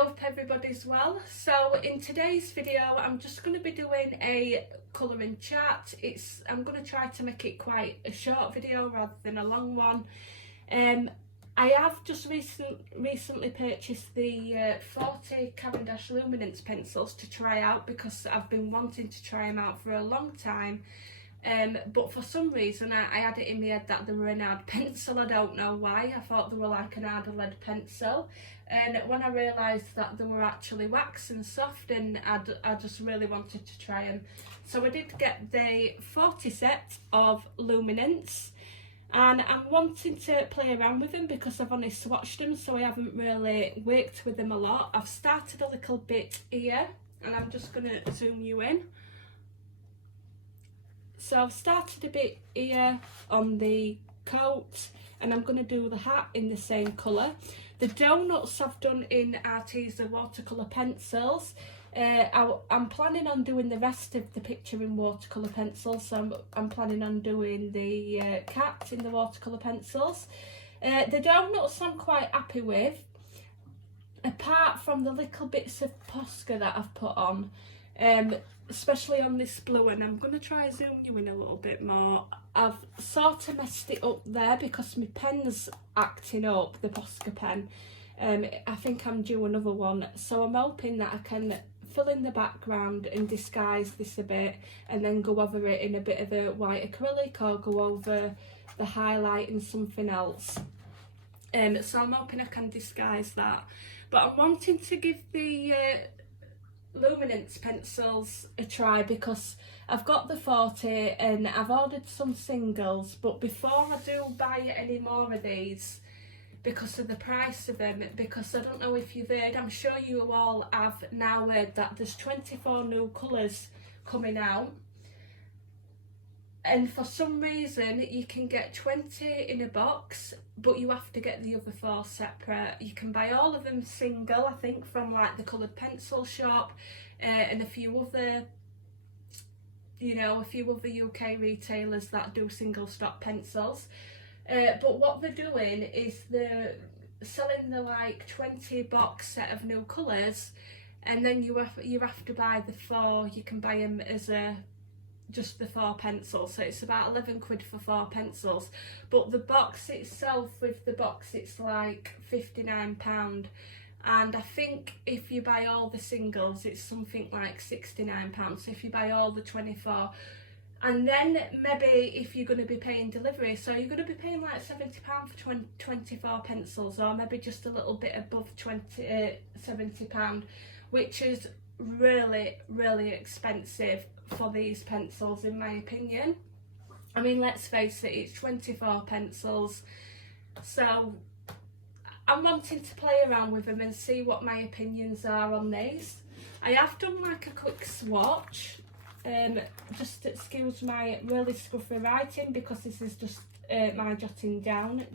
hope everybody's well. So in today's video I'm just going to be doing a colouring chat. I'm going to try to make it quite a short video rather than a long one. I have just recently purchased the 40 Cavendish luminance pencils to try out because I've been wanting to try them out for a long time. But for some reason I had it in my head that they were an hard pencil. I don't know why. I thought they were like an hard lead pencil, and when I realised that they were actually wax and soft, and I just really wanted to try them. So I did get the 40 set of luminance, and I'm wanting to play around with them because I've only swatched them, so I haven't really worked with them a lot. I've started a little bit here, and I'm just going to zoom you in. So I've started a bit here on the coat, and I'm going to do the hat in the same colour. The donuts I've done in Arteza watercolour pencils. I'm planning on doing the rest of the picture in watercolour pencils, so I'm planning on doing the cat in the watercolour pencils. The donuts I'm quite happy with, apart from the little bits of Posca that I've put on. Especially on this blue, and I'm going to try and zoom you in a little bit more. I've sort of messed it up there because my pen's acting up, the Posca pen. I think I'm due another one, so I'm hoping that I can fill in the background and disguise this a bit, and then go over it in a bit of a white acrylic, or go over the highlight in something else. So I'm hoping I can disguise that. But I'm wanting to give the luminance pencils a try because I've got the 40 and I've ordered some singles, but before I do buy any more of these, because of the price of them, because I don't know if you've heard, I'm sure you all have now heard that there's 24 new colours coming out, and for some reason you can get 20 in a box, but you have to get the other 4 separate. You can buy all of them single, I think, from like the Coloured Pencil shop, and a few other UK retailers that do single stock pencils. But what they're doing is they're selling the like 20 box set of new colours, and then you have to buy the 4. You can buy them as just the 4 pencils, so it's about 11 quid for 4 pencils, but the box itself, with the box, it's like £59, and I think if you buy all the singles it's something like £69. So if you buy all the 24, and then maybe if you're going to be paying delivery, so you're going to be paying like £70 for 24 pencils, or maybe just a little bit above £70, which is really expensive for these pencils, in my opinion. I mean, let's face it, it's 24 pencils, so I'm wanting to play around with them and see what my opinions are on these. I have done like a quick swatch, just excuse my really scruffy writing because this is just my jotting down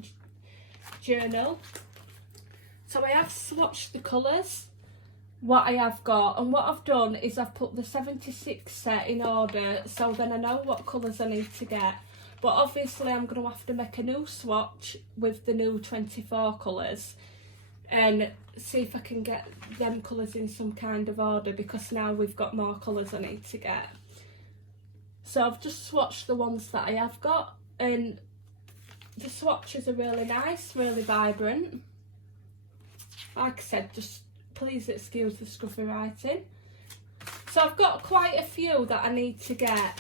journal. So I have swatched the colours, what I have got, and what I've done is I've put the 76 set in order, so then I know what colours I need to get. But obviously I'm going to have to make a new swatch with the new 24 colours and see if I can get them colours in some kind of order, because now we've got more colours I need to get. So I've just swatched the ones that I have got, and the swatches are really nice, really vibrant. Like I said, just please excuse the scruffy writing. So I've got quite a few that I need to get.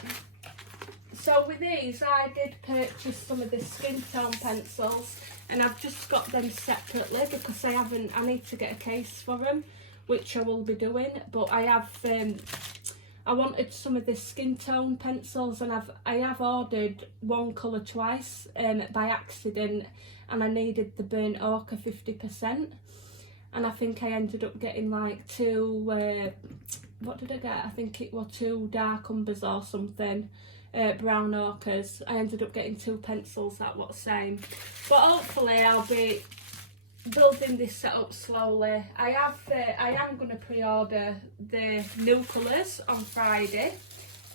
So with these I did purchase some of the skin tone pencils, and I've just got them separately because I need to get a case for them, which I will be doing. But I wanted some of the skin tone pencils, and I have ordered one colour twice by accident, and I needed the burnt ochre 50%. And I think I ended up getting like 2, what did I get? I think it was 2 dark umbers or something, brown ochres. I ended up getting 2 pencils that were the same. But hopefully I'll be building this set up slowly. I am going to pre-order the new colours on Friday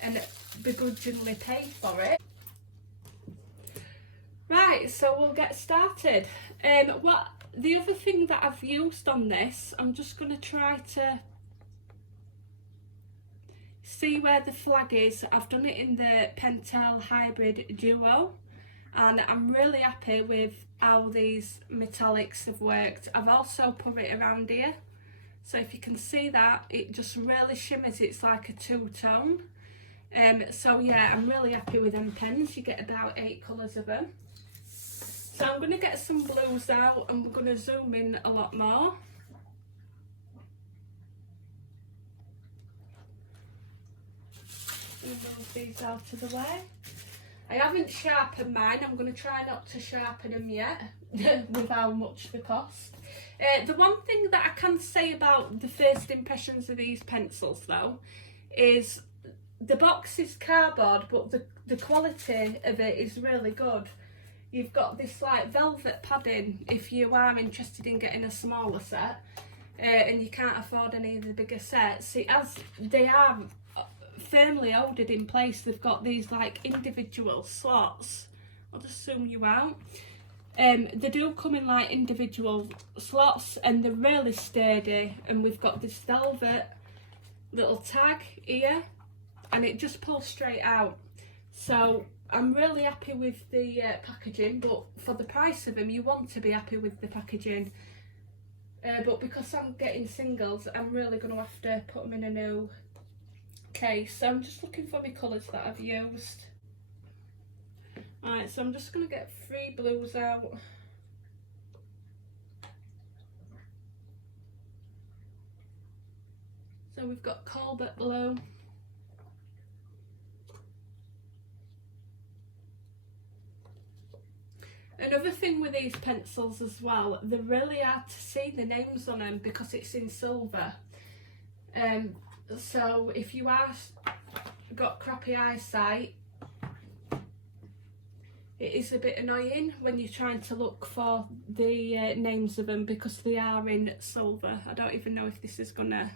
and begrudgingly pay for it. Right, so we'll get started. What the other thing that I've used on this, I'm just going to try to see where the flag is. I've done it in the Pentel Hybrid Duo, and I'm really happy with how these metallics have worked. I've also put it around here, so if you can see that, it just really shimmers. It's like a two-tone. So yeah, I'm really happy with them pens. You get about 8 colours of them. So I'm going to get some blues out, and we're going to zoom in a lot more. Move these out of the way. I haven't sharpened mine. I'm going to try not to sharpen them yet with how much they cost. The one thing that I can say about the first impressions of these pencils though is the box is cardboard, but the quality of it is really good. You've got this like velvet padding if you are interested in getting a smaller set and you can't afford any of the bigger sets. As they are firmly ordered in place, they've got these like individual slots. I'll just zoom you out. They do come in like individual slots, and they're really sturdy, and we've got this velvet little tag here, and it just pulls straight out. So I'm really happy with the packaging, but for the price of them you want to be happy with the packaging. But because I'm getting singles, I'm really going to have to put them in a new case. So I'm just looking for my colours that I've used. Alright, so I'm just going to get 3 blues out. So we've got Colbert blue. Another thing with these pencils as well, they're really hard to see the names on them because it's in silver. So if you are got crappy eyesight, it is a bit annoying when you're trying to look for the names of them because they are in silver. I don't even know if this is gonna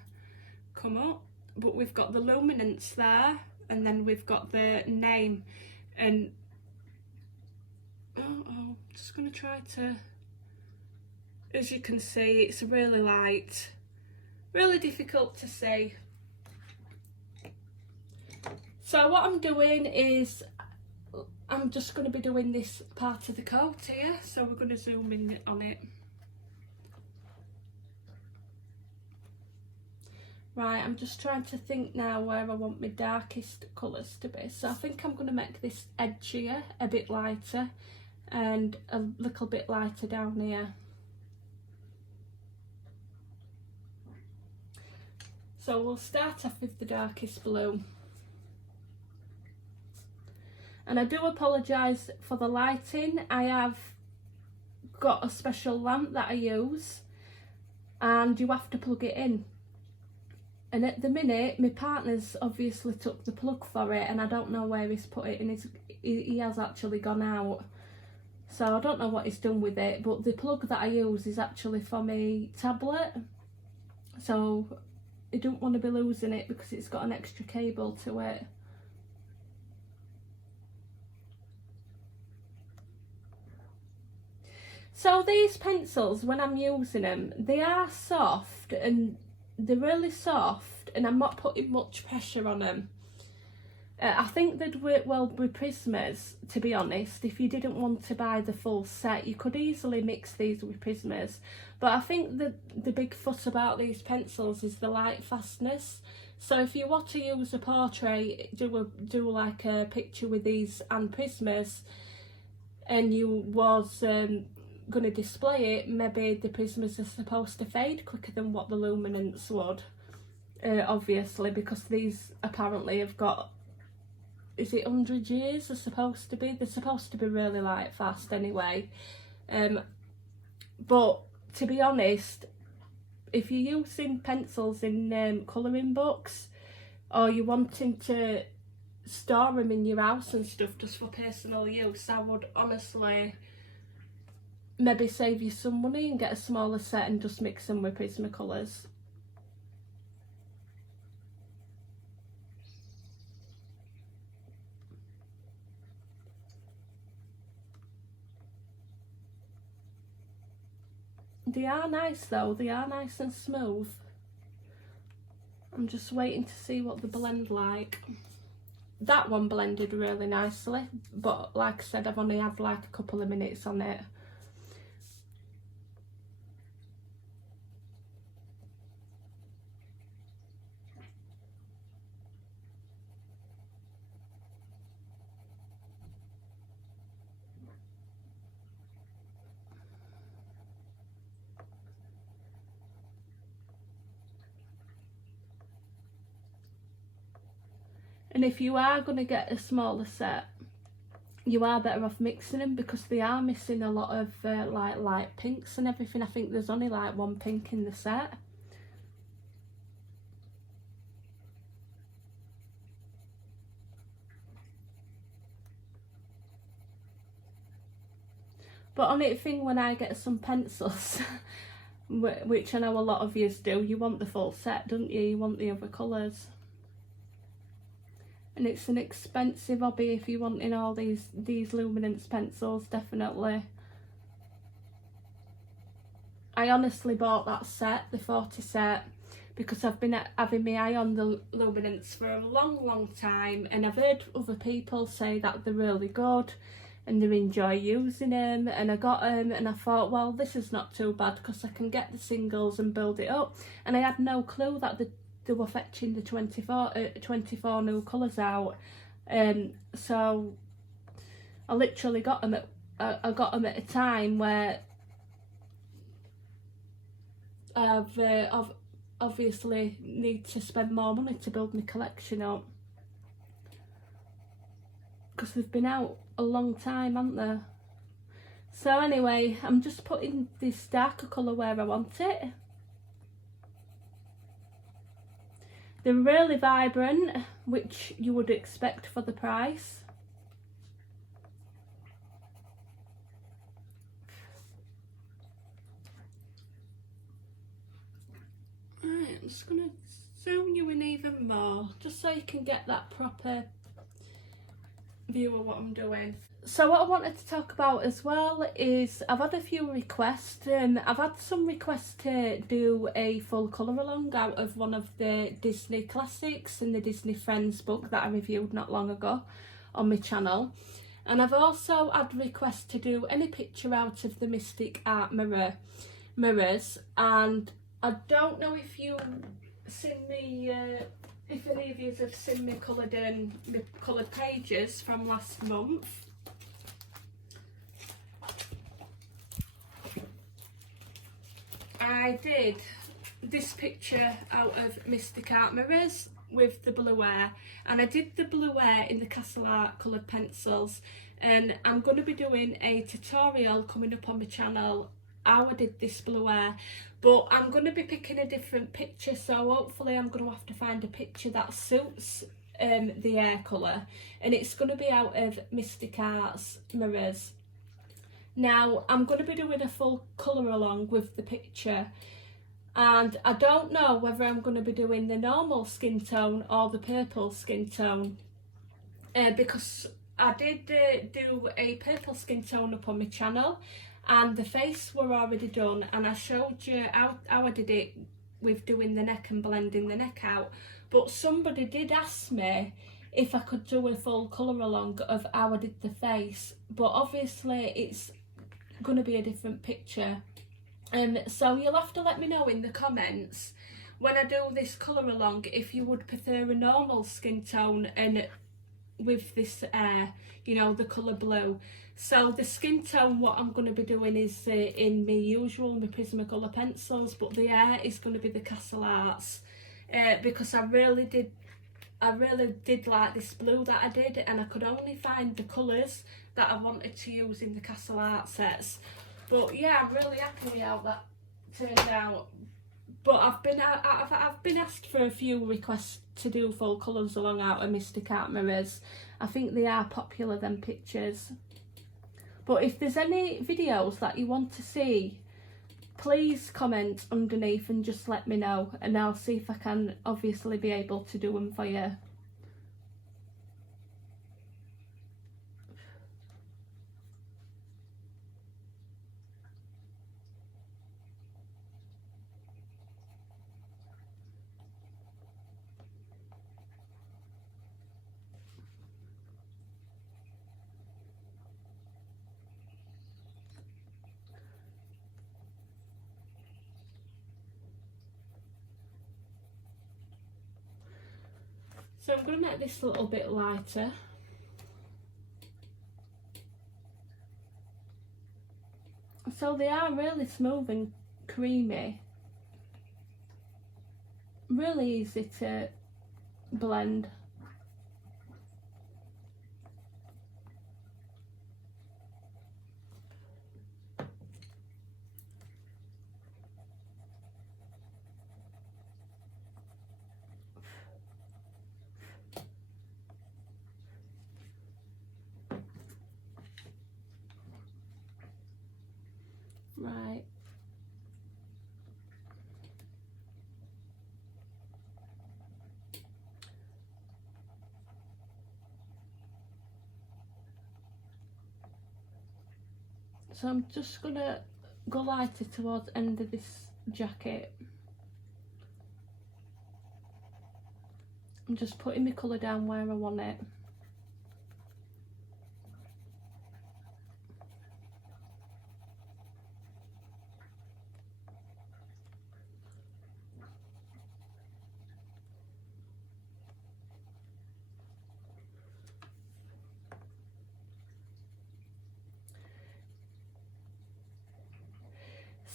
come up, but we've got the luminance there, and then we've got the name, and just gonna try to, as you can see, it's really light, really difficult to see. So what I'm doing is I'm just going to be doing this part of the coat here, so we're going to zoom in on it. Right, I'm just trying to think now where I want my darkest colours to be. So I think I'm going to make this edge here a bit lighter and a little bit lighter down here. So we'll start off with the darkest blue. And I do apologise for the lighting. I have got a special lamp that I use, and you have to plug it in. And at the minute, my partner's obviously took the plug for it, and I don't know where he's put it, and he has actually gone out. So I don't know what he's done with it, but the plug that I use is actually for my tablet. So I don't want to be losing it because it's got an extra cable to it. So these pencils, when I'm using them, they are soft, and they're really soft, and I'm not putting much pressure on them. I think they'd work well with Prismas, to be honest. If you didn't want to buy the full set, you could easily mix these with Prismas. But I think the big fuss about these pencils is the light fastness. So if you want to use a portrait, do like a picture with these and Prismas, and you was going to display it, maybe the Prismas are supposed to fade quicker than what the luminance would, obviously, because these apparently have got, is it 100 years they're supposed to be? They're supposed to be really light fast anyway. But to be honest, if you're using pencils in colouring books, or you're wanting to store them in your house and stuff just for personal use, I would honestly maybe save you some money and get a smaller set and just mix them with Prismacolors. They are nice though, they are nice and smooth. I'm just waiting to see what the blend like. That one blended really nicely, but like I said, I've only had like a couple of minutes on it. And if you are going to get a smaller set, you are better off mixing them, because they are missing a lot of like light pinks and everything. I think there's only like one pink in the set. But only thing, when I get some pencils, which I know a lot of yous do, you want the full set, don't you? You want the other colours. And it's an expensive hobby if you're wanting all these luminance pencils, definitely. I honestly bought that set, the 40 set, because I've been having my eye on the luminance for a long time, and I've heard other people say that they're really good and they enjoy using them, and I got them and I thought, well, this is not too bad because I can get the singles and build it up. And I had no clue that they were fetching the 24 new colours out. So I literally got them I got them at a time where I've obviously need to spend more money to build my collection up, because they've been out a long time, haven't they? So anyway, I'm just putting this darker colour where I want it. They're really vibrant, which you would expect for the price. Right, I'm just going to zoom you in even more, just so you can get that proper view of what I'm doing. So what I wanted to talk about as well is I've had a few requests. I've had some requests to do a full colour along out of one of the Disney classics and the Disney Friends book that I reviewed not long ago on my channel. And I've also had requests to do any picture out of the Mystic Art mirrors. And I don't know if you've seen me, if any of you have seen me coloured pages from last month. I did this picture out of Mystic Art mirrors with the blue air, and I did the blue air in the Castle Art coloured pencils, and I'm going to be doing a tutorial coming up on my channel how I did this blue air, but I'm going to be picking a different picture, so hopefully I'm going to have to find a picture that suits the air colour, and it's going to be out of Mystic Art's mirrors. Now I'm going to be doing a full colour along with the picture, and I don't know whether I'm going to be doing the normal skin tone or the purple skin tone, because I did do a purple skin tone up on my channel, and the face were already done, and I showed you how I did it with doing the neck and blending the neck out. But somebody did ask me if I could do a full colour along of how I did the face, but obviously it's going to be a different picture. So you'll have to let me know in the comments when I do this colour along if you would prefer a normal skin tone and with this you know, the colour blue. So the skin tone, what I'm going to be doing is in my usual, my Prismacolor pencils, but the air is going to be the Castle Arts, because I really did like this blue that I did, and I could only find the colours that I wanted to use in the Castle Art sets. But yeah, I'm really happy with how that turned out. But I've been asked for a few requests to do full colours along out of Mystic Art mirrors. I think they are popular, them pictures. But if there's any videos that you want to see, please comment underneath and just let me know, and I'll see if I can obviously be able to do them for you. So I'm going to make this a little bit lighter. So they are really smooth and creamy. Really easy to blend. Right. So I'm just gonna go lighter towards the end of this jacket. I'm just putting my colour down where I want it.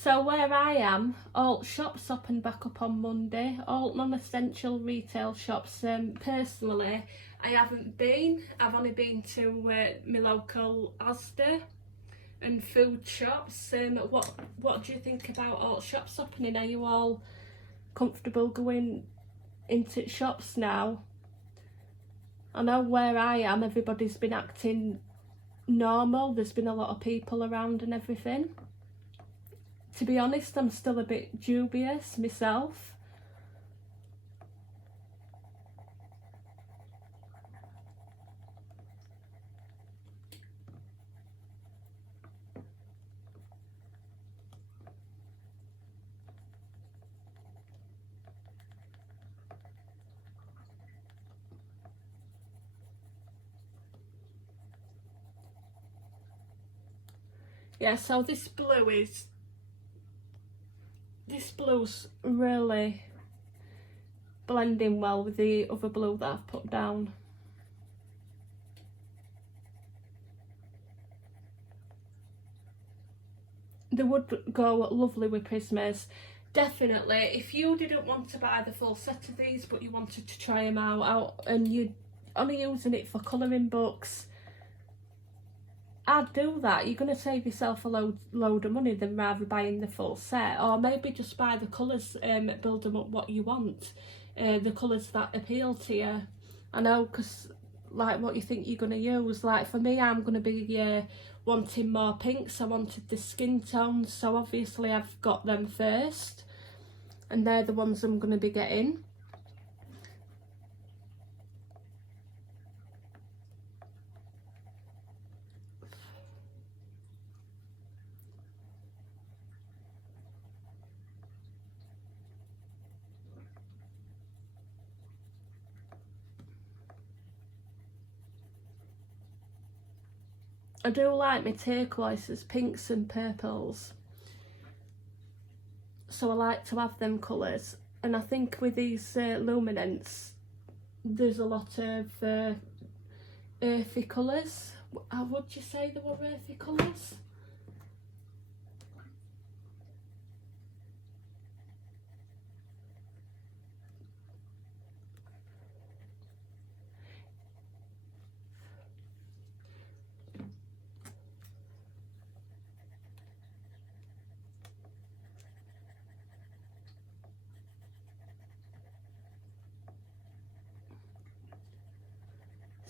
So where I am, all shops open back up on Monday, all non-essential retail shops. Personally, I haven't been. I've only been to my local Asda and food shops. What do you think about all shops opening? Are you all comfortable going into shops now? I know where I am, everybody's been acting normal. There's been a lot of people around and everything. To be honest, I'm still a bit dubious myself. Yeah, so this blue's really blending well with the other blue that I've put down. They would go lovely with Prismas. Definitely, if you didn't want to buy the full set of these but you wanted to try them out and you're only using it for colouring books, I'd do that. You're going to save yourself a load of money than rather buying the full set. Or maybe just buy the colours, build them up what you want, the colours that appeal to you. I know, because like what you think you're going to use. Like for me, I'm going to be wanting more pinks. I wanted the skin tones, so obviously I've got them first, and they're the ones I'm going to be getting. I do like my turquoises, pinks and purples, so I like to have them colours. And I think with these luminance, there's a lot of earthy colours. Would you say they were earthy colours?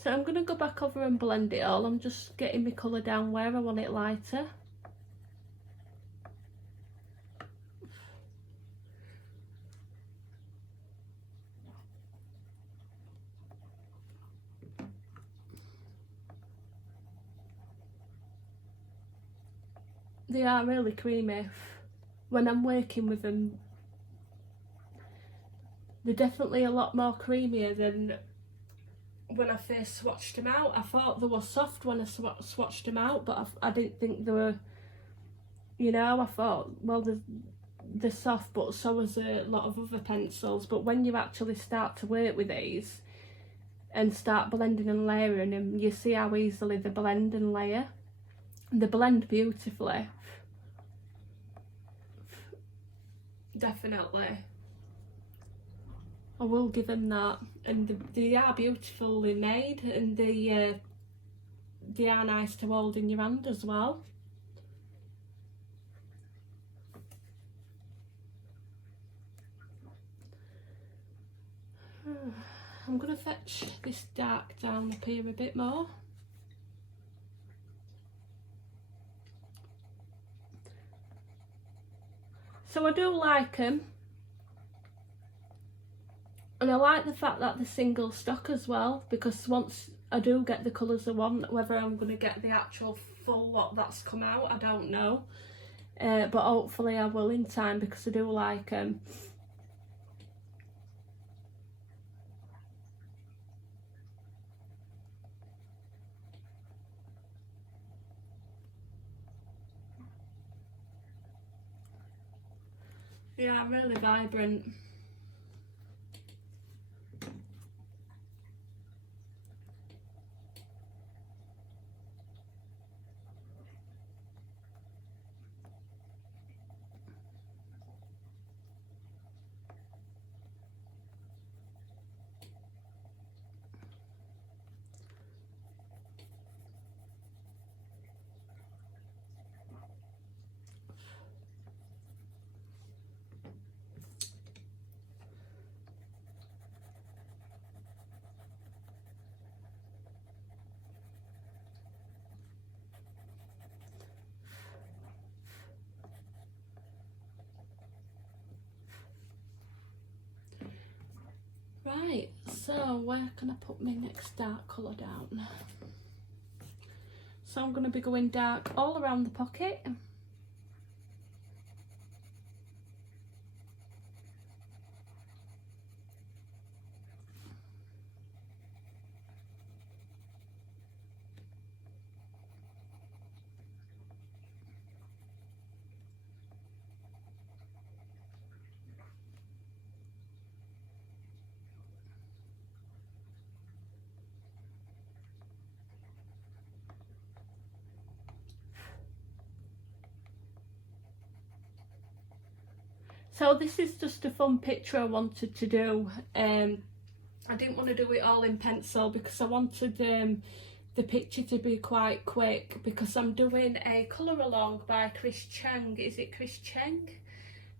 So I'm going to go back over and blend it all. I'm just getting my colour down where I want it lighter. They are really creamy. When I'm working with them, they're definitely a lot more creamier than when I first swatched them out. I thought they were soft when I swatched them out, but I didn't think they were, you know, I thought, well, they're soft, but so is a lot of other pencils. But when you actually start to work with these, and start blending and layering, and you see how easily they blend and layer. They blend beautifully. Definitely. I will give them that. And they are beautifully made, and they are nice to hold in your hand as well. I'm going to fetch this dark down up here a bit more. So I do like them. And I like the fact that they're single stock as well, because once I do get the colours I want, whether I'm going to get the actual full lot that's come out, I don't know. But hopefully I will in time, because I do like them. Yeah, really vibrant. Right, so where can I put my next dark colour down? So I'm going to be going dark all around the pocket. So this is just a fun picture I wanted to do. I didn't want to do it all in pencil because I wanted the picture to be quite quick, because I'm doing a colour along by Chris Cheng. Is it Chris Cheng?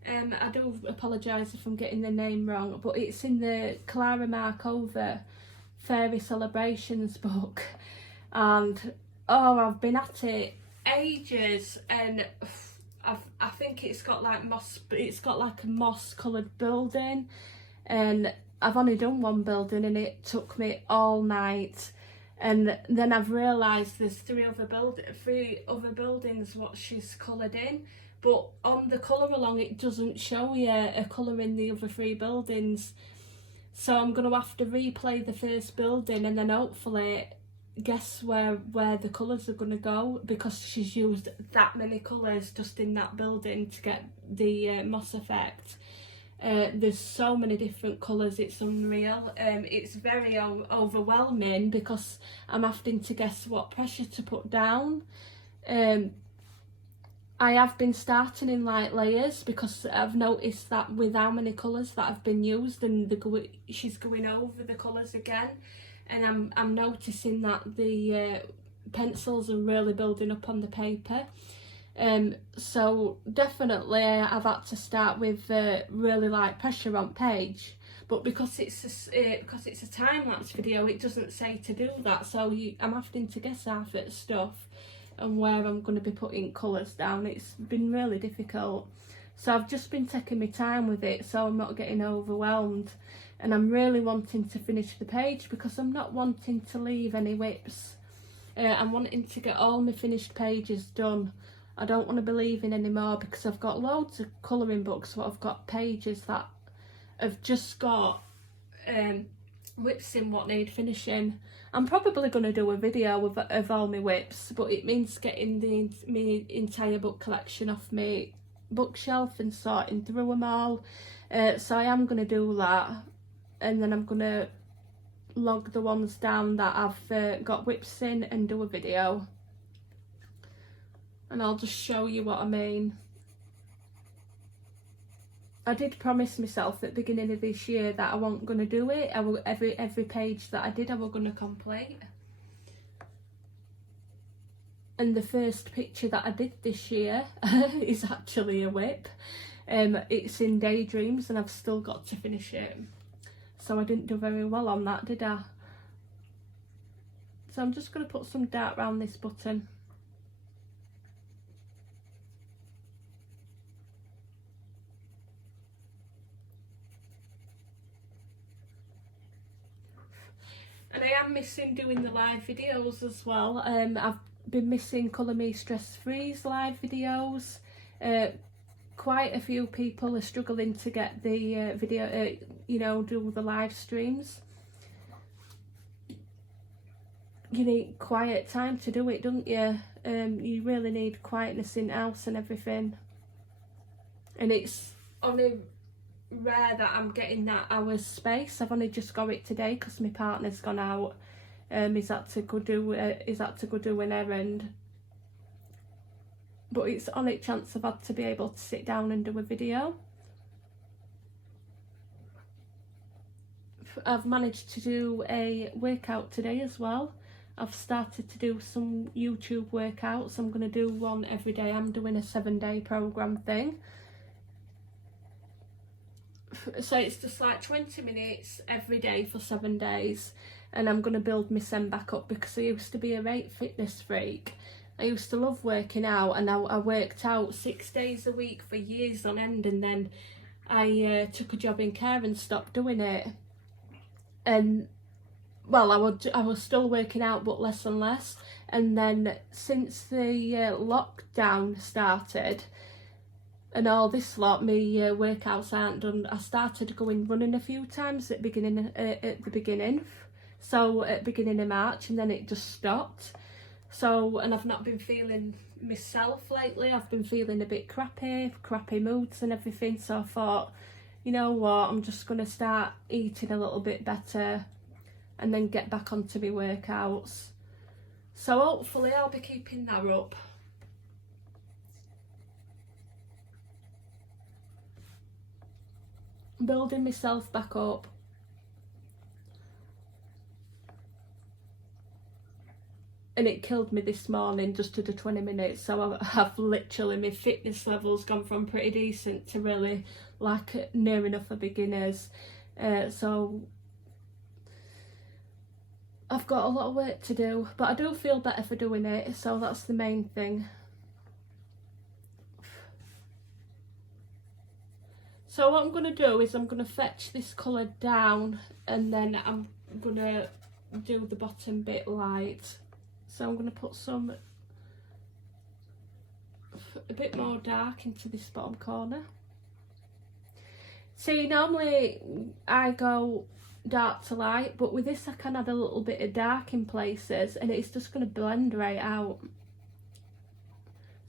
I do apologise if I'm getting the name wrong, but it's in the Clara Markova Fairy Celebrations book, and oh, I've been at it ages, and I think it's got like moss. It's got like a moss coloured building, and I've only done one building, and it took me all night. And then I've realised there's three other buildings what she's coloured in, but on the colour along it doesn't show you a colour in the other three buildings. So I'm going to have to replay the first building and then hopefully guess where the colours are going to go, because she's used that many colours just in that building to get the moss effect. There's so many different colours, it's unreal. It's very overwhelming because I'm having to guess what pressure to put down. I have been starting in light layers because I've noticed that with how many colours that have been used, and she's going over the colours again, and I'm noticing that the pencils are really building up on the paper. So definitely I've had to start with really light pressure on page, but because it's a time-lapse video, it doesn't say to do that, so I'm having to guess half at stuff and where I'm going to be putting colours down. It's been really difficult, so I've just been taking my time with it so I'm not getting overwhelmed, and I'm really wanting to finish the page because I'm not wanting to leave any whips. I'm wanting to get all my finished pages done. I don't want to be leaving anymore because I've got loads of colouring books but I've got pages that have just got whips in what need finishing. I'm probably going to do a video of all my whips, but it means getting my entire book collection off my bookshelf and sorting through them all. So I am going to do that, and then I'm going to log the ones down that I've got whips in and do a video, and I'll just show you what I mean. I did promise myself at the beginning of this year that I wasn't going to do it. Every page that I did I was going to complete. And the first picture that I did this year is actually a whip. It's in Daydreams and I've still got to finish it. So I didn't do very well on that, did I? So I'm just going to put some dark around this button. And I am missing doing the live videos as well. I've been missing Colour Me Stress Free's live videos. Quite a few people are struggling to get the video, you know, do the live streams. You need quiet time to do it, don't you? You really need quietness in house and everything. And it's only rare that I'm getting that hour's space. I've only just got it today because my partner's gone out. He's had to go do an errand. But it's on a chance I've had to be able to sit down and do a video. I've managed to do a workout today as well. I've started to do some YouTube workouts. I'm going to do one every day. I'm doing a 7-day program thing. So it's just like 20 minutes every day for 7 days. And I'm going to build my SEM back up because I used to be a great fitness freak. I used to love working out, and I worked out 6 days a week for years on end, and then I took a job in care and stopped doing it. And well, I was still working out, but less and less. And then since the lockdown started and all this lot, my workouts aren't done. I started going running a few times at the beginning. So at the beginning of March, and then it just stopped. So, and I've not been feeling myself lately. I've been feeling a bit crappy moods and everything. So I thought, you know what, I'm just going to start eating a little bit better and then get back onto my workouts. So hopefully I'll be keeping that up. Building myself back up. And it killed me this morning just to do 20 minutes. So I've literally, my fitness level's gone from pretty decent to really like near enough for beginners. So I've got a lot of work to do, but I do feel better for doing it. So that's the main thing. So what I'm going to do is I'm going to fetch this colour down, and then I'm going to do the bottom bit light. So I'm going to put a bit more dark into this bottom corner. See, normally I go dark to light, but with this I can add a little bit of dark in places, and it's just going to blend right out.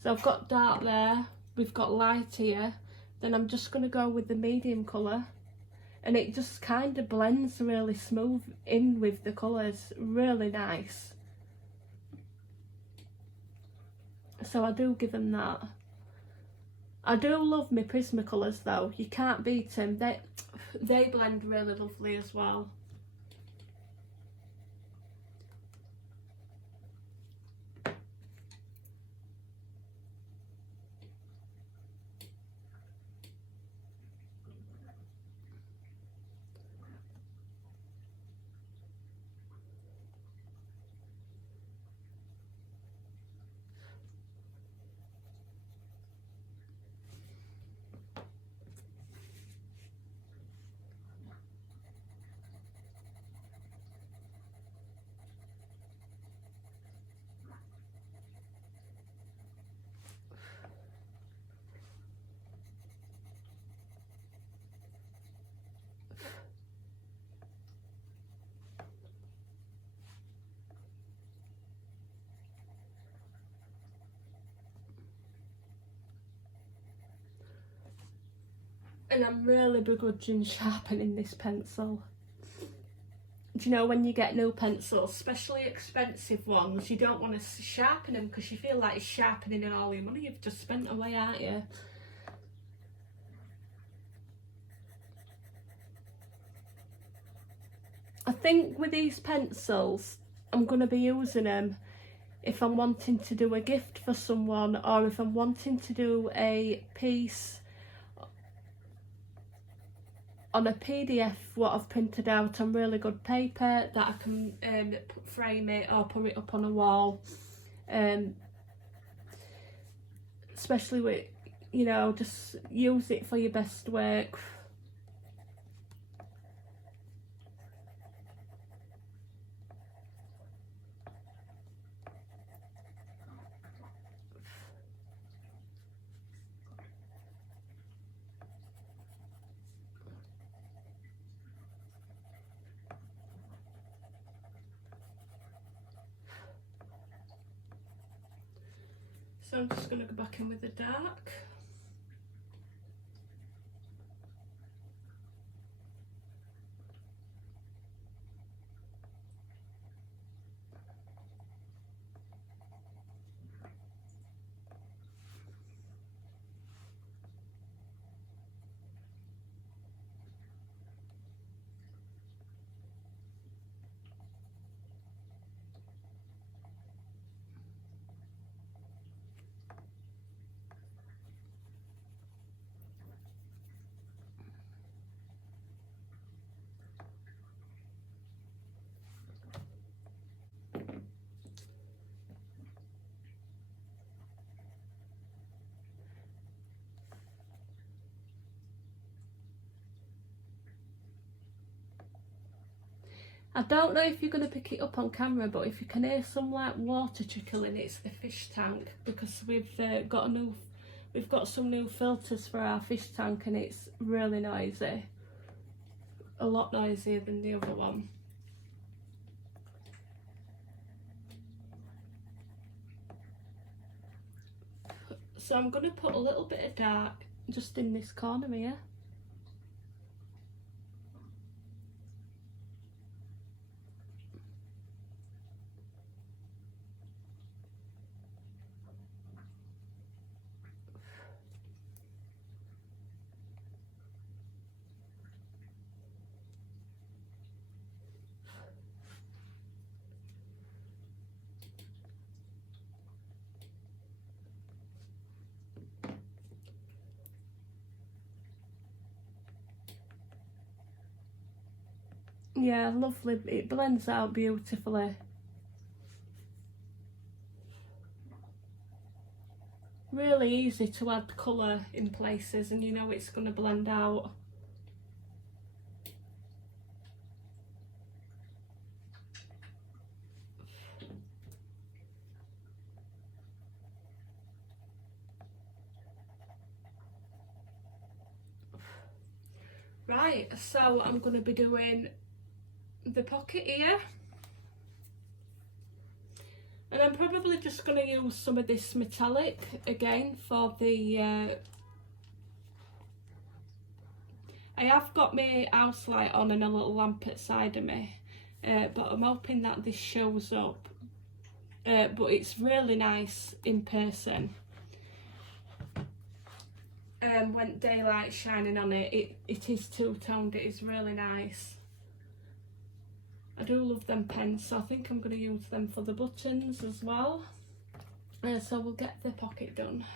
So I've got dark there, we've got light here, then I'm just going to go with the medium colour, and it just kind of blends really smooth in with the colours, really nice. So I do give them that. I do love my Prismacolors though, you can't beat them. They blend really lovely as well. And I'm really begrudging sharpening this pencil. do you know, when you get new pencils, especially expensive ones, you don't want to sharpen them because you feel like it's sharpening all your money you've just spent away, aren't you? I think with these pencils, I'm going to be using them if I'm wanting to do a gift for someone, or if I'm wanting to do a piece on a PDF what I've printed out on really good paper that I can frame it or put it up on a wall, especially with, you know, just use it for your best work. So I'm just going to go back in with the dark. I don't know if you're going to pick it up on camera, but if you can hear some like water trickling, it's the fish tank, because we've got some new filters for our fish tank and it's really noisy, a lot noisier than the other one. So I'm going to put a little bit of dark just in this corner here. Yeah, lovely. It blends out beautifully. Really easy to add colour in places, and you know it's going to blend out. Right, so I'm going to be doing the pocket here, and I'm probably just going to use some of this metallic again for the I have got my house light on and a little lamp at the side of me, but I'm hoping that this shows up, but it's really nice in person. When daylight's shining on it, it is two-toned, it is really nice. I do love them pens, so I think I'm going to use them for the buttons as well. So we'll get the pocket done.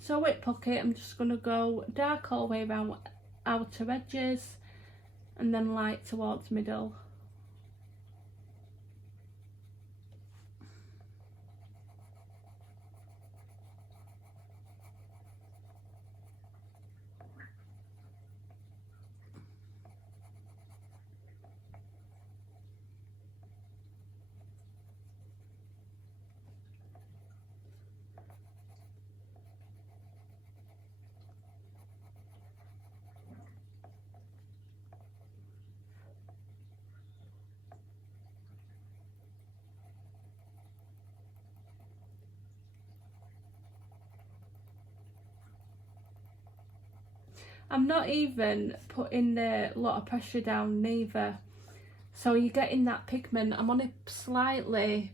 So with pocket, I'm just going to go dark all the way around outer edges and then light towards middle. I'm not even putting a lot of pressure down neither. So you're getting that pigment. I'm only slightly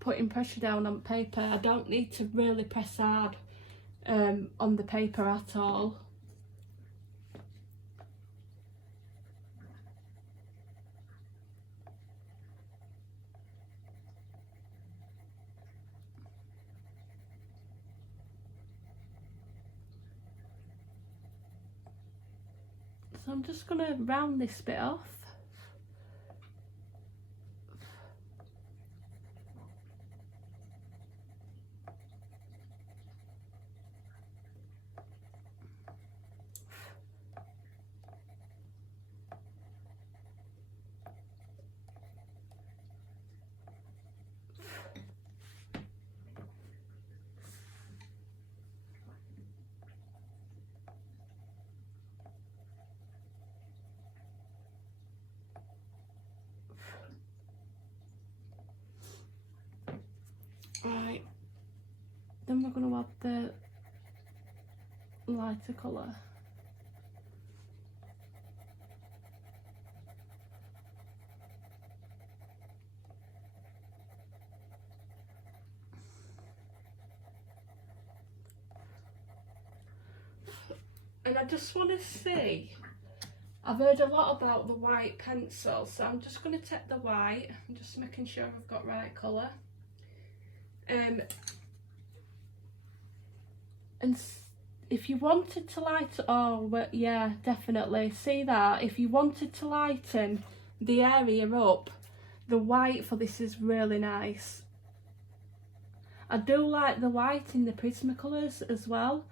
putting pressure down on paper. I don't need to really press hard on the paper at all. So I'm just going to round this bit off. Right, then we're going to add the lighter colour. And I just want to see, I've heard a lot about the white pencil, so I'm just going to take the white, I'm just making sure I've got right colour. And if you wanted to lighten, oh yeah, definitely, see that, if you wanted to lighten the area up, the white for this is really nice. I do like the white in the Prismacolors as well,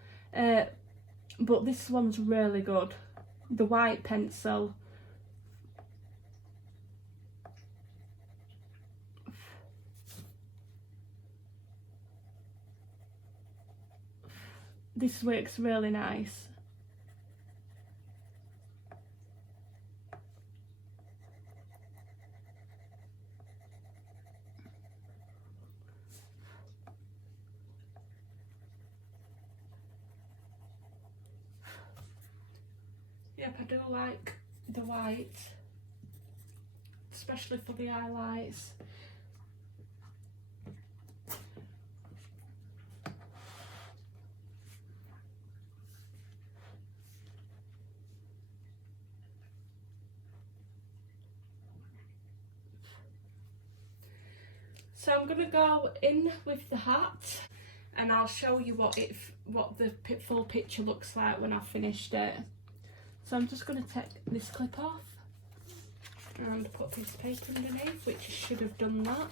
but this one's really good, the white pencil. This works really nice. Yep, I do like the white, especially for the highlights. So I'm going to go in with the hat, and I'll show you what the full picture looks like when I've finished it. So I'm just going to take this clip off and put this paper underneath, which should have done that.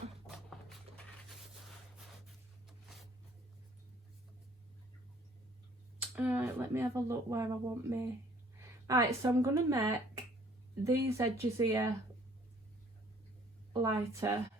Alright, let me have a look where I want me. Alright, so I'm going to make these edges here lighter.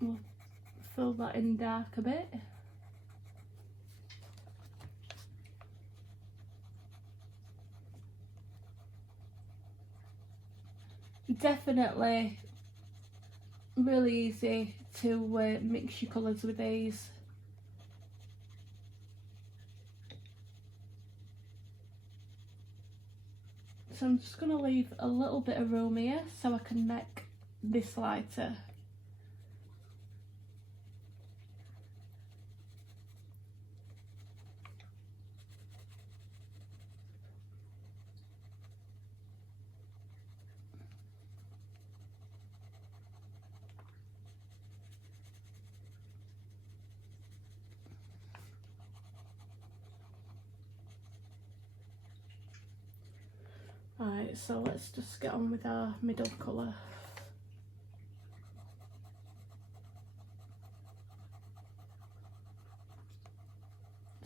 We'll fill that in dark a bit. Definitely really easy to mix your colours with these. So I'm just going to leave a little bit of room here so I can make this lighter. Right, Right, so let's just get on with our middle colour.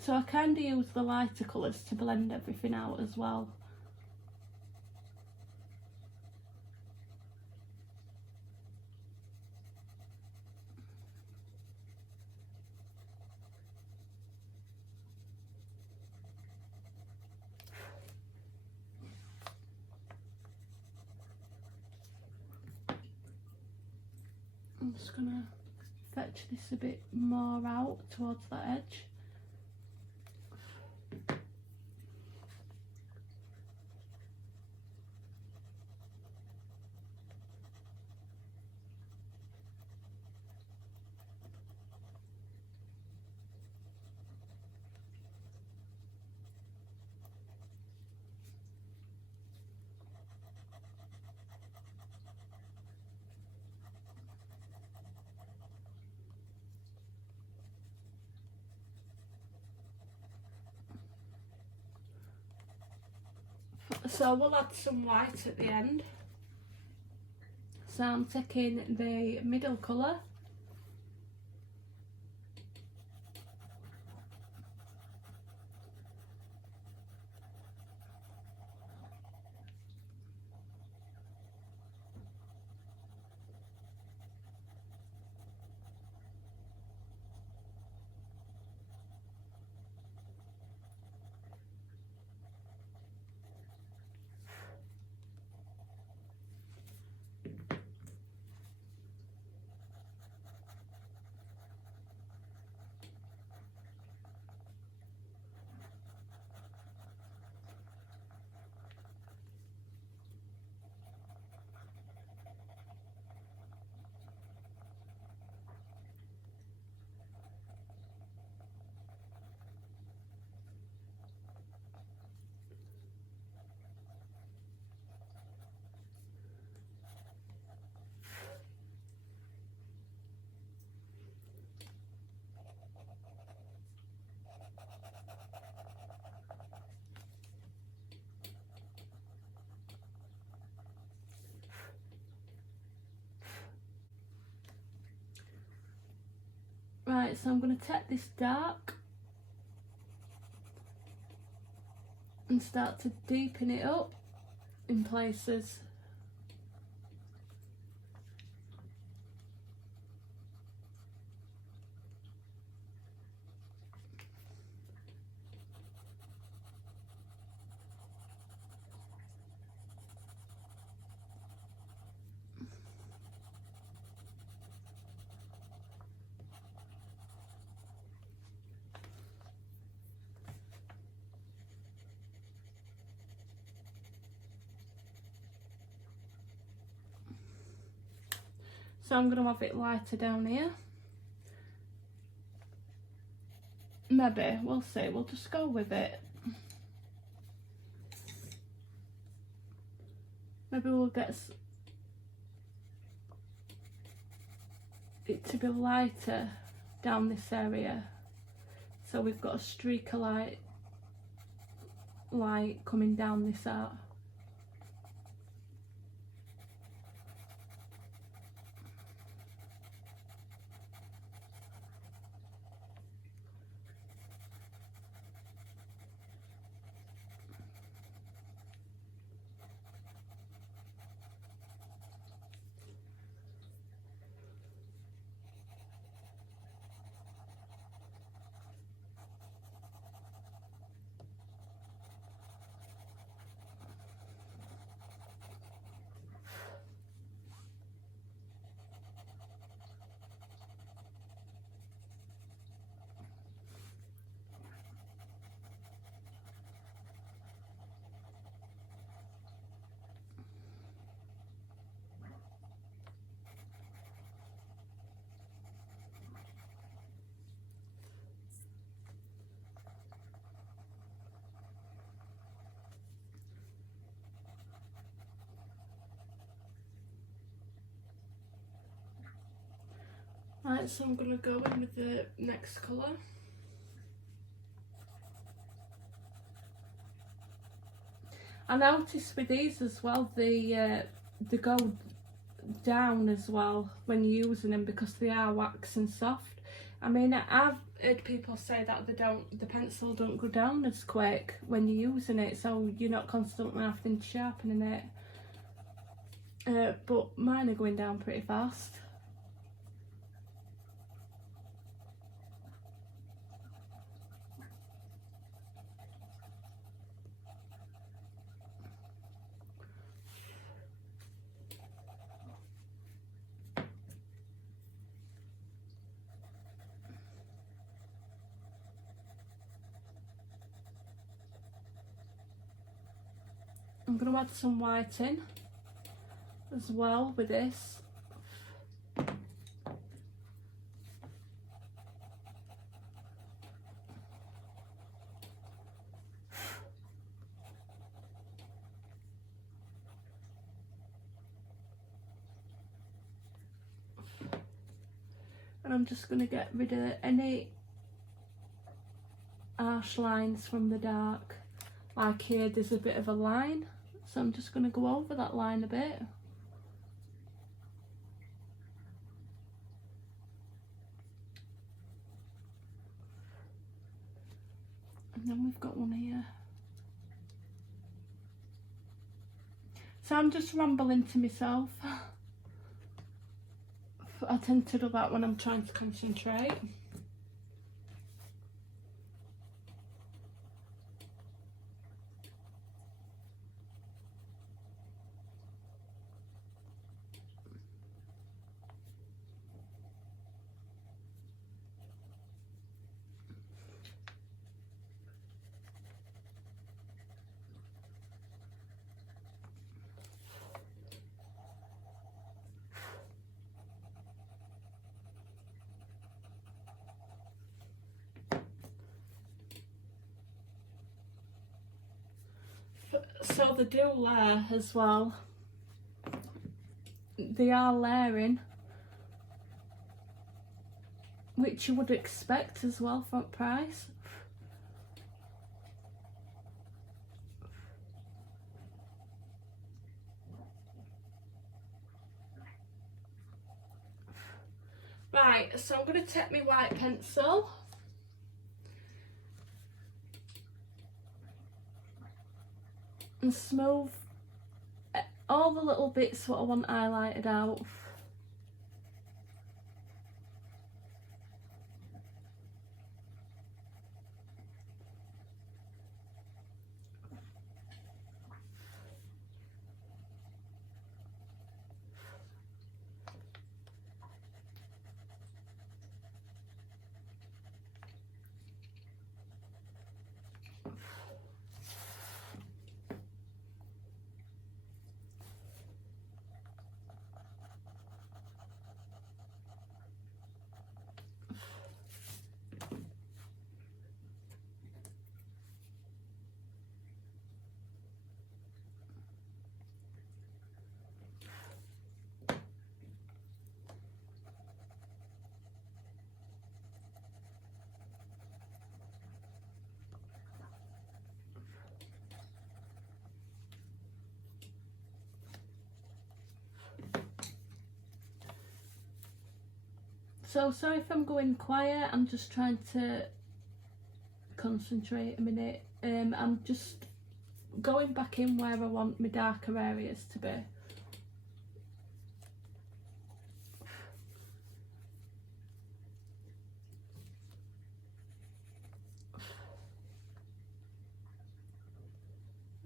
So I kind of use the lighter colours to blend everything out as well. I'm just going to fetch this a bit more out towards that edge. So we'll add some white at the end. So I'm taking the middle colour, right, so I'm going to take this dark and start to deepen it up in places. So I'm going to have it lighter down here. Maybe, we'll see, we'll just go with it. Maybe we'll get it to be lighter down this area. So we've got a streak of light coming down this out. Right, so I'm going to go in with the next colour. I noticed with these as well, they go down as well when you're using them because they are wax and soft. I mean, I've heard people say that the pencil don't go down as quick when you're using it, so you're not constantly having to sharpening it. But mine are going down pretty fast. I'm going to add some white in as well with this. And I'm just going to get rid of any harsh lines from the dark. Like here, there's a bit of a line, so I'm just going to go over that line a bit. And then we've got one here. So I'm just rambling to myself. I tend to do that when I'm trying to concentrate. So the do layer as well, they are layering, which you would expect as well for price. Right, so I'm going to take my white pencil and smooth all the little bits what I want highlighted out. So sorry if I'm going quiet, I'm just trying to concentrate a minute. I'm just going back in where I want my darker areas to be. And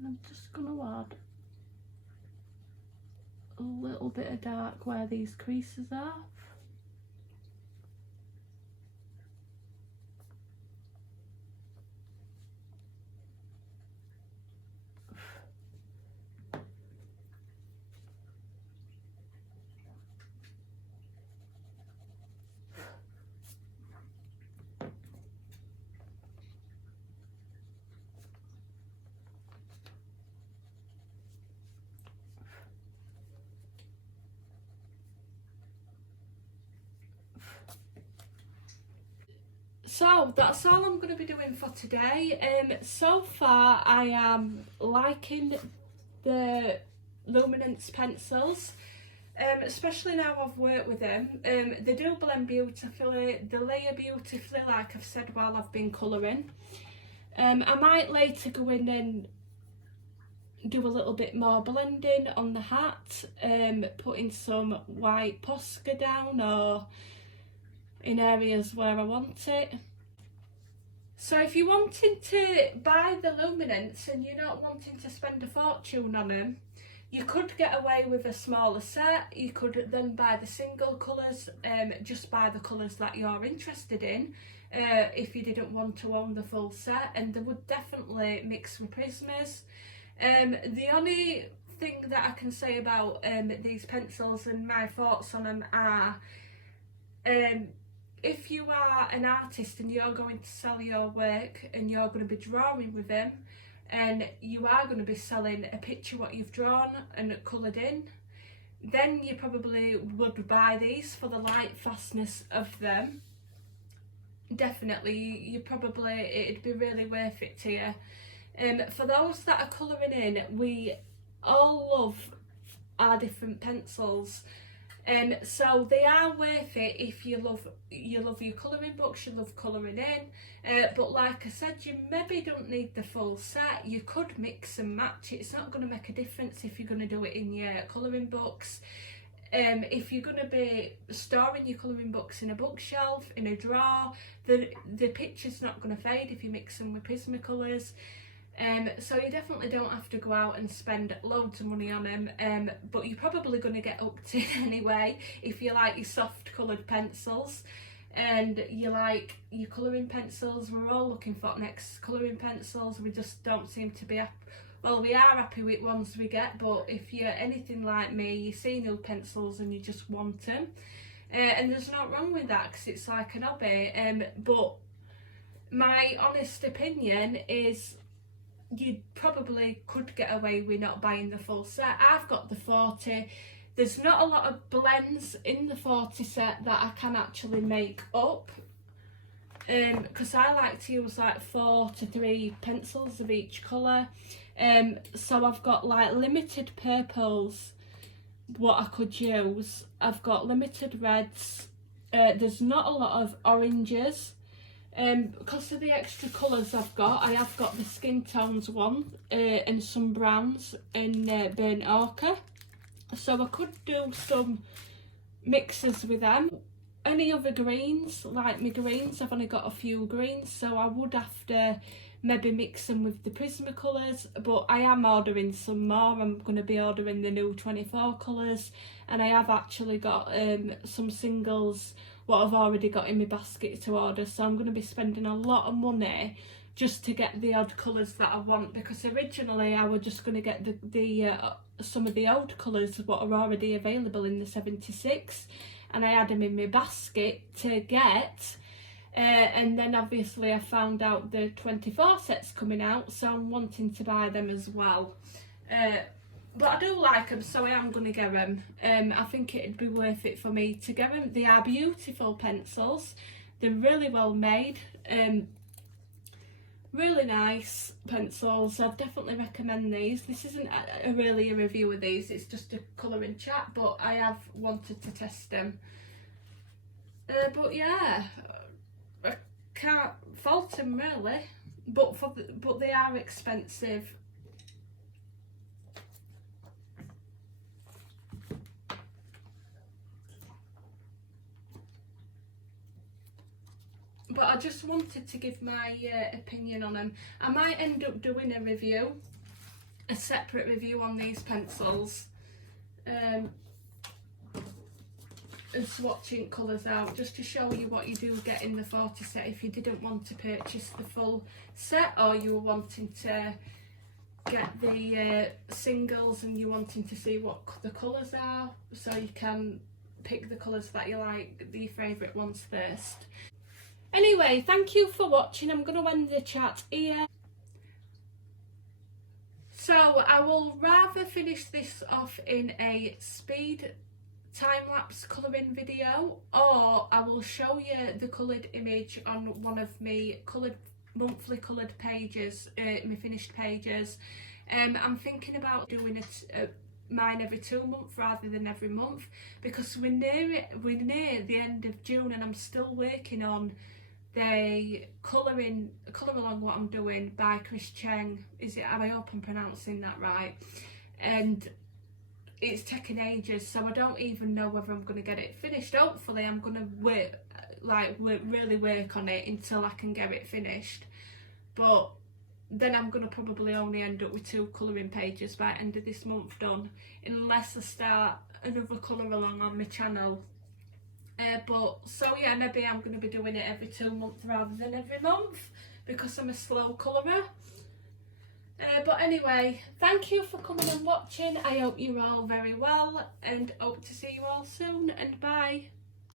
I'm just going to add a little bit of dark where these creases are. So that's all I'm going to be doing for today. So far I am liking the luminance pencils, especially now I've worked with them. They do blend beautifully, they layer beautifully, like I've said, while I've been colouring. I might later go in and do a little bit more blending on the hat, putting some white Posca down or in areas where I want it. So if you're wanting to buy the luminance and you're not wanting to spend a fortune on them, you could get away with a smaller set. You could then buy the single colours, just buy the colours that you're interested in, if you didn't want to own the full set, and they would definitely mix with Prismas. The only thing that I can say about these pencils and my thoughts on them are, if you are an artist and you're going to sell your work and you're going to be drawing with them, and you are going to be selling a picture what you've drawn and coloured in, then you probably would buy these for the light fastness of them. Definitely, you probably, it'd be really worth it to you. For those that are colouring in, we all love our different pencils. So they are worth it if you love your colouring books, you love colouring in. But like I said, you maybe don't need the full set. You could mix and match. It's not going to make a difference if you're going to do it in your colouring books. If you're going to be storing your colouring books in a bookshelf, in a drawer, the picture's not going to fade if you mix them with Prismacolors. So you definitely don't have to go out and spend loads of money on them, but you're probably going to get hooked in anyway if you like your soft coloured pencils and you like your colouring pencils. We're all looking for next colouring pencils. We just don't seem to be well, we are happy with ones we get, but if you're anything like me, you see new pencils and you just want them, and there's not wrong with that because it's like an hobby, but my honest opinion is you probably could get away with not buying the full set. I've got the 40. There's not a lot of blends in the 40 set that I can actually make up, because I like to use like 4 to 3 pencils of each colour. So I've got like limited purples, what I could use. I've got limited reds. There's not a lot of oranges. Because of the extra colours I've got, I have got the skin tones one, and some browns and burnt ochre. So I could do some mixes with them. Any other greens, like my greens, I've only got a few greens, so I would have to maybe mix them with the Prismacolors, but I am ordering some more. I'm going to be ordering the new 24 colours, and I have actually got some singles what I've already got in my basket to order, so I'm going to be spending a lot of money just to get the odd colours that I want, because originally I was just going to get the some of the old colours what are already available in the 76, and I had them in my basket to get, and then obviously I found out the 24 sets coming out, so I'm wanting to buy them as well. But I do like them, so I am going to get them. I think it'd be worth it for me to get them. They are beautiful pencils. They're really well made. Really nice pencils. I'd definitely recommend these. This isn't really a review of these. It's just a colouring chat, but I have wanted to test them. But yeah, I can't fault them really. But they are expensive. But I just wanted to give my opinion on them. I might end up doing a review, a separate review on these pencils, and swatching colours out, just to show you what you do get in the 40 set if you didn't want to purchase the full set, or you were wanting to get the singles and you're wanting to see what the colours are, so you can pick the colours that you like, your favourite ones first. Anyway, thank you for watching. I'm going to end the chat here. So I will rather finish this off in a speed time-lapse colouring video, or I will show you the coloured image on one of my monthly coloured pages, my finished pages. I'm thinking about doing it mine every 2 months rather than every month, because we're near the end of June and I'm still working on the colour along what I'm doing by Chris Cheng. I hope I'm pronouncing that right, and it's taken ages, so I don't even know whether I'm going to get it finished. Hopefully I'm going to really work on it until I can get it finished, but then I'm going to probably only end up with 2 colouring pages by the end of this month done, unless I start another colour along on my channel. So yeah, maybe I'm going to be doing it every 2 months rather than every month, because I'm a slow colourer. But anyway, thank you for coming and watching. I hope you're all very well, and hope to see you all soon, and bye.